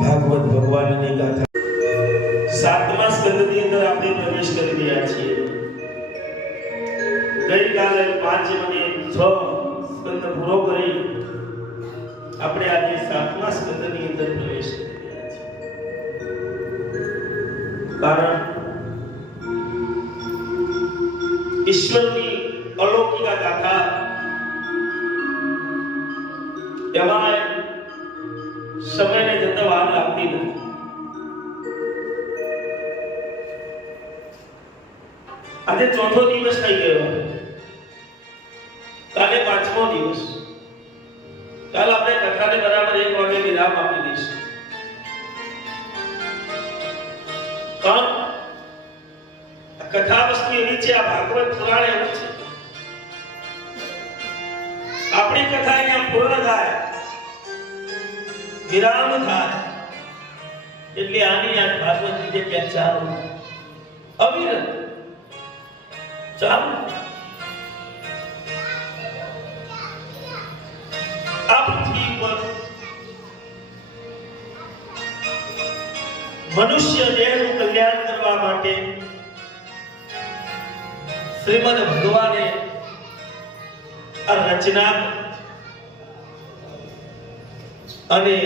ભાગવત ભગવાનની ગાથા 7મા સ્કંદની અંદર આપણે પ્રવેશ કરી રહ્યા છીએ. ગઈકાલે 5 અને 6 સ્કંદ પૂરો કરી આપણે આજે 7મા સ્કંદની અંદર પ્રવેશ કરી રહ્યા છીએ. કારણ ઈશ્વરની અલૌકિક ગાથા એમાં સમયને જતા વાર લાગતી નથી. આજે 4થો દિવસ થઈ ગયો, કાલે 5મો દિવસ. કાલ આપણે કથાને બરાબર 1 વાગે વિરામ આપી દઈશું. પણ કથા વસ્તુ એવી છે, આ ભાગવત પુરાણ એવું છે, આપણી કથા અહીંયા પૂર્ણ થાય, વિરામ થાય એટલે આની આ ભાગવતની જે ચર્ચાઓ અવિરત ચાલુ. આ પૃથ્વી પર મનુષ્ય દેહનું કલ્યાણ કરવા માટે શ્રીમદ ભગવાને આ રચના અને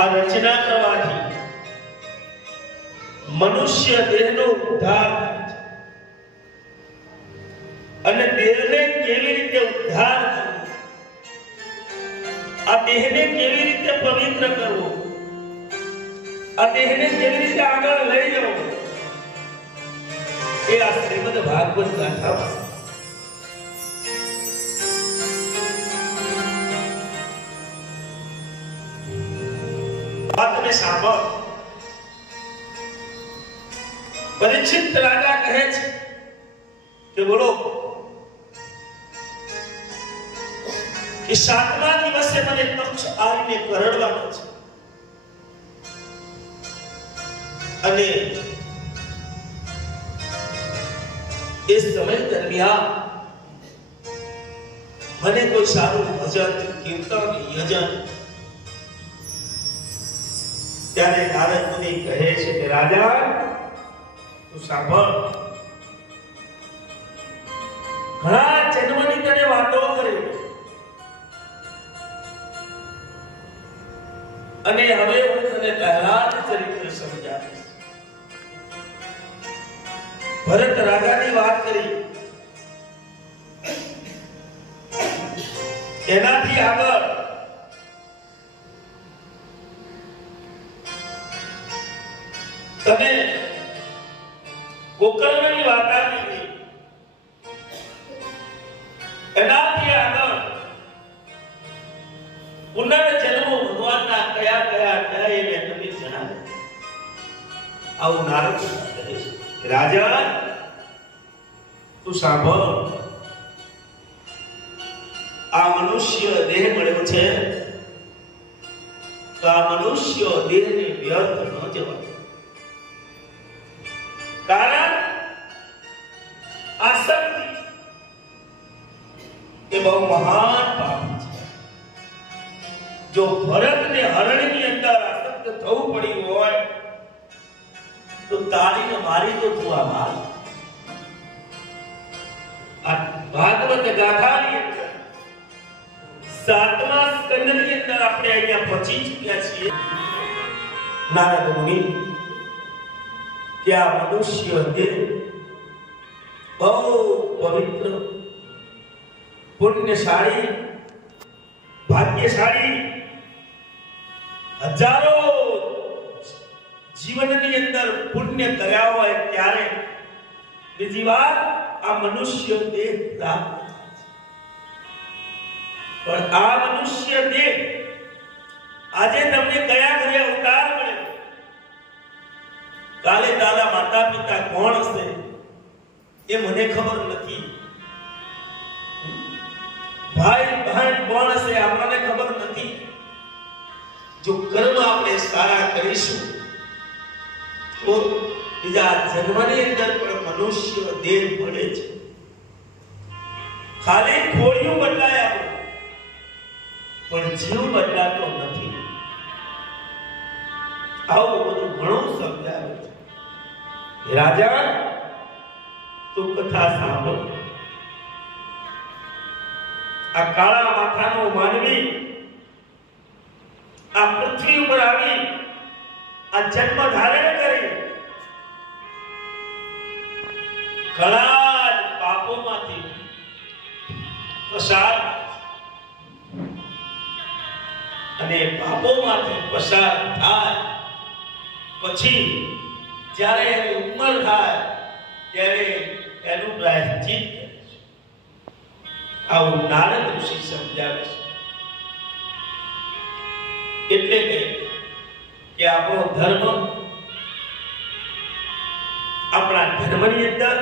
આ રચના કરવાથી મનુષ્ય દેહનો ઉદ્ધાર થાય છે. અને દેહને કેવી રીતે ઉદ્ધાર કરવો, આ દેહને કેવી રીતે પવિત્ર કરવો, આ દેહને કેવી રીતે આગળ લઈ જવો, એ આ શ્રીમદ ભાગવત ગાથામાં બાતને સાંભળ. પરીક્ષિત રાજા કહે છે કે બોલો કે 7મા દિવસે મને તક્ષ આવીને કરડવાનો છે અને એ સમય દરમિયાન મને કોઈ સારું ભજન, કીર્તન, યજન. ત્યારે નારદ મુનિ કહે છે કે રાજા તું સાંભળ, ઘણા જન્મની તને વાતો કરી અને હવે હું તને પહેલા જ ચરિત્ર સમજાવીશ. ભરત રાજાની વાત કરી, એનાથી આગળ તમે ગોકર્ણની વાત આવી, એનાથી આગળ પુનર્જન્મો ભગવાનના કયા કયા કયા એ મેં તમને જણાવ્યું. આવું નારદ કહે છે રાજા તું સાંભળ, આ મનુષ્ય દેહ મળ્યો છે તો આ મનુષ્ય દેહને વ્યર્થ ન જવા. કારણ આસક્તિ એ બહુ મહાન પાપ છે. જો ભરતને હરણની અંદર આસક્ત થવું પડ્યું હોય તો તારીને મારી તો તું આ માર. આ ભાગવત ગાથાની અંદર 7મા સ્કંદની અંદર આપણે અહીંયા પહોંચી ચૂક્યા છીએ. નારદ મુનિ કે આ મનુષ્ય દેહ બહુ પવિત્ર, પુણ્યશાળી, ભાગ્યશાળી, હજારો જીવનની અંદર પુણ્ય કર્યા હોય ત્યારે બીજી વાર આ મનુષ્ય દેહ પ્રાપ્ત થાય. પણ આ મનુષ્ય દેહ આજે તમને કયા ઘરે અવતાર મળ્યો, કાલે તારા માતા પિતા કોણ હશે એ મને ખબર નથી, ભાઈ બહેન કોણ હશે આપણને ખબર નથી. જો કર્મ આપણે સારા કરીશું તો બીજા જન્મની અંદર પણ મનુષ્ય દેહ મળે છે. ખાલી ખોડિયું બદલાય પણ જીવ બદલાતો નથી. આવું બધું ઘણું સમજાવે છે. રાજા તું કથા સાંભળ. આ કાળા માથાનો માનવી આ પૃથ્વી ઉપર આવી આ જન્મ ધારણ કરી ઘણા પાપોમાંથી પસાર અને પાપોમાંથી પસાર થાય પછી જ્યારે એની ઉંમર થાય ત્યારે એનું પ્રાયશ્ચિત કરે છે. આવું નારદ ઋષિ સમજાવે છે. એટલે કે આપણો ધર્મ, આપણા ધર્મની અંદર